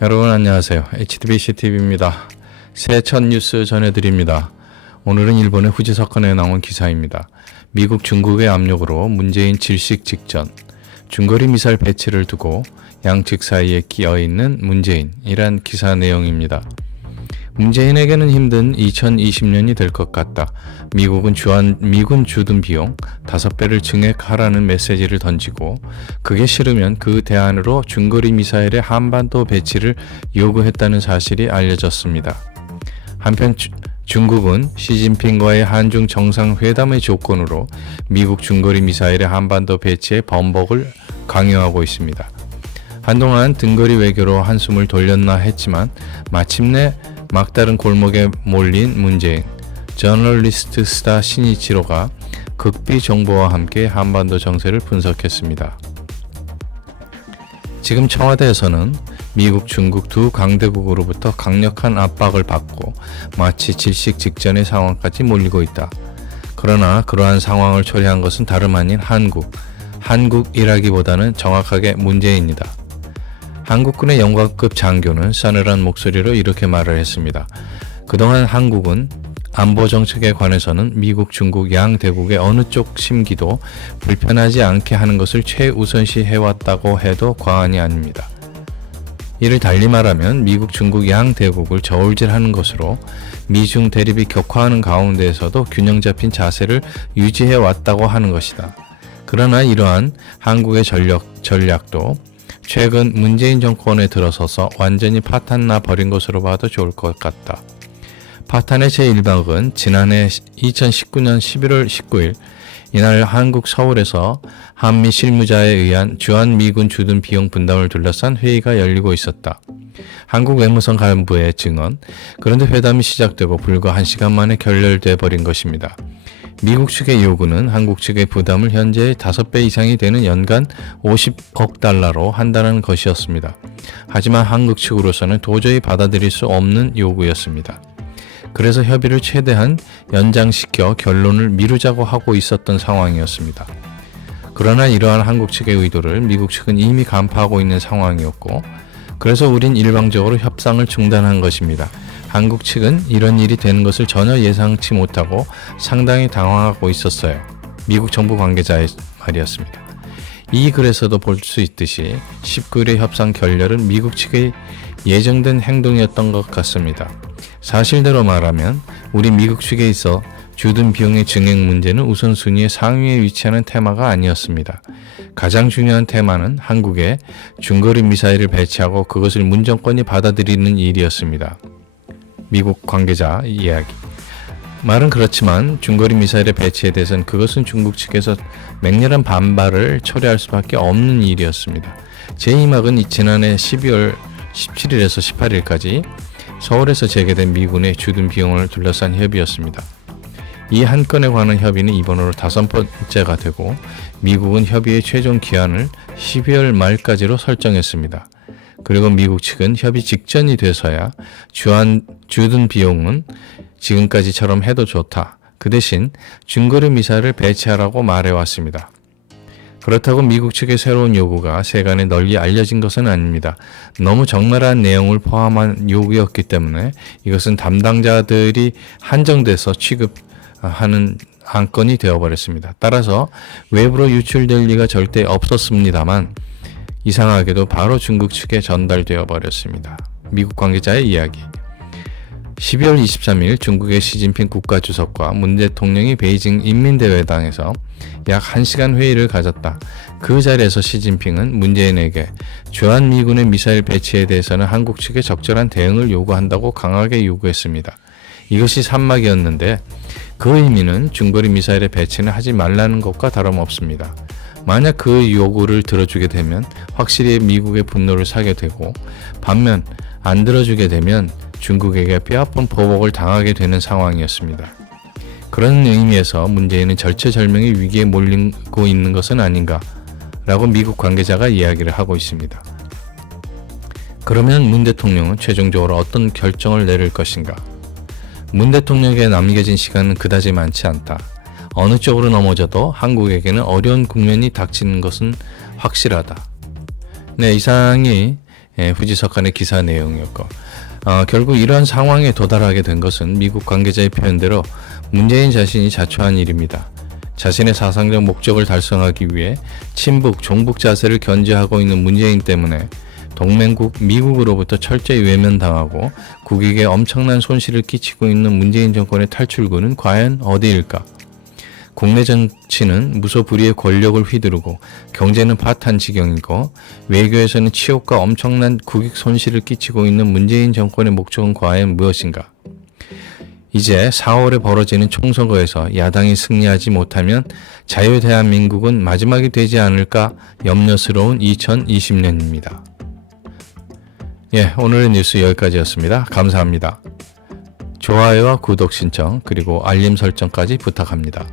여러분 안녕하세요. HTBCTV입니다. 새해 첫 뉴스 전해드립니다. 오늘은 일본의 후지 사건에 나온 기사입니다. 미국 중국의 압력으로 문재인 질식 직전, 중거리 미사일 배치를 두고 양측 사이에 끼어있는 문재인이란 기사 내용입니다. 문재인에게는 힘든 2020년이 될 것 같다. 미국은 미군 주둔 비용 5배를 증액하라는 메시지를 던지고 그게 싫으면 그 대안으로 중거리 미사일의 한반도 배치를 요구했다는 사실이 알려졌습니다. 한편 중국은 시진핑과의 한중 정상회담의 조건으로 미국 중거리 미사일의 한반도 배치의 번복을 강요하고 있습니다. 한동안 등거리 외교로 한숨을 돌렸나 했지만 마침내 막다른 골목에 몰린 문재인, 저널리스트 스타 신이치로가 극비 정보와 함께 한반도 정세를 분석했습니다. 지금 청와대에서는 미국, 중국 두 강대국으로부터 강력한 압박을 받고 마치 질식 직전의 상황까지 몰리고 있다. 그러나 그러한 상황을 초래한 것은 다름 아닌 한국이라기보다는 정확하게 문재인이다. 한국군의 영관급 장교는 싸늘한 목소리로 이렇게 말을 했습니다. 그동안 한국은 안보 정책에 관해서는 미국, 중국 양 대국의 어느 쪽 심기도 불편하지 않게 하는 것을 최우선시 해왔다고 해도 과언이 아닙니다. 이를 달리 말하면 미국, 중국 양 대국을 저울질하는 것으로 미중 대립이 격화하는 가운데에서도 균형 잡힌 자세를 유지해왔다고 하는 것이다. 그러나 이러한 한국의 전략도 최근 문재인 정권에 들어서서 완전히 파탄나 버린 것으로 봐도 좋을 것 같다. 파탄의 제1박은 지난해 2019년 11월 19일 이날 한국 서울에서 한미 실무자에 의한 주한미군 주둔 비용 분담을 둘러싼 회의가 열리고 있었다. 한국 외무성 간부의 증언, 그런데 회담이 시작되고 불과 1시간 만에 결렬돼 버린 것입니다. 미국 측의 요구는 한국 측의 부담을 현재의 5배 이상이 되는 연간 50억 달러로 한다는 것이었습니다. 하지만 한국 측으로서는 도저히 받아들일 수 없는 요구였습니다. 그래서 협의를 최대한 연장시켜 결론을 미루자고 하고 있었던 상황이었습니다. 그러나 이러한 한국 측의 의도를 미국 측은 이미 간파하고 있는 상황이었고, 그래서 우린 일방적으로 협상을 중단한 것입니다. 한국 측은 이런 일이 되는 것을 전혀 예상치 못하고 상당히 당황하고 있었어요. 미국 정부 관계자의 말이었습니다. 이 글에서도 볼 수 있듯이 19일의 협상 결렬은 미국 측의 예정된 행동이었던 것 같습니다. 사실대로 말하면 우리 미국 측에 있어 주둔 비용의 증액 문제는 우선순위의 상위에 위치하는 테마가 아니었습니다. 가장 중요한 테마는 한국에 중거리 미사일을 배치하고 그것을 문정권이 받아들이는 일이었습니다. 미국 관계자 이야기. 말은 그렇지만 중거리 미사일의 배치에 대해서는 그것은 중국 측에서 맹렬한 반발을 초래할 수밖에 없는 일이었습니다. 제2막은 지난해 12월 17일에서 18일까지 서울에서 재개된 미군의 주둔 비용을 둘러싼 협의였습니다. 이 한 건에 관한 협의는 이번으로 5번째가 되고 미국은 협의의 최종 기한을 12월 말까지로 설정했습니다. 그리고 미국 측은 협의 직전이 돼서야 주둔 비용은 지금까지처럼 해도 좋다. 그 대신 중거리 미사일을 배치하라고 말해왔습니다. 그렇다고 미국 측의 새로운 요구가 세간에 널리 알려진 것은 아닙니다. 너무 적나라한 내용을 포함한 요구였기 때문에 이것은 담당자들이 한정돼서 취급하는 안건이 되어버렸습니다. 따라서 외부로 유출될 리가 절대 없었습니다만 이상하게도 바로 중국 측에 전달되어 버렸습니다. 미국 관계자의 이야기. 12월 23일 중국의 시진핑 국가주석과 문 대통령이 베이징 인민대회당에서 약 1시간 회의를 가졌다. 그 자리에서 시진핑은 문재인에게 주한미군의 미사일 배치에 대해서는 한국 측에 적절한 대응을 요구한다고 강하게 요구했습니다. 이것이 산막이었는데 그 의미는 중거리 미사일의 배치는 하지 말라는 것과 다름없습니다. 만약 그 요구를 들어주게 되면 확실히 미국의 분노를 사게 되고, 반면 안 들어주게 되면 중국에게 뼈아픈 보복을 당하게 되는 상황이었습니다. 그런 의미에서 문재인은 절체절명의 위기에 몰리고 있는 것은 아닌가 라고 미국 관계자가 이야기를 하고 있습니다. 그러면 문 대통령은 최종적으로 어떤 결정을 내릴 것인가? 문 대통령에게 남겨진 시간은 그다지 많지 않다. 어느 쪽으로 넘어져도 한국에게는 어려운 국면이 닥치는 것은 확실하다. 네, 이상이 후지석간의 기사 내용이었고, 결국 이러한 상황에 도달하게 된 것은 미국 관계자의 표현대로 문재인 자신이 자초한 일입니다. 자신의 사상적 목적을 달성하기 위해 친북, 종북 자세를 견제하고 있는 문재인 때문에 동맹국 미국으로부터 철저히 외면당하고 국익에 엄청난 손실을 끼치고 있는 문재인 정권의 탈출구는 과연 어디일까? 국내 정치는 무소불위의 권력을 휘두르고 경제는 파탄 지경이고 외교에서는 치욕과 엄청난 국익 손실을 끼치고 있는 문재인 정권의 목적은 과연 무엇인가? 이제 4월에 벌어지는 총선거에서 야당이 승리하지 못하면 자유대한민국은 마지막이 되지 않을까 염려스러운 2020년입니다. 예, 오늘의 뉴스 여기까지였습니다. 감사합니다. 좋아요와 구독 신청 그리고 알림 설정까지 부탁합니다.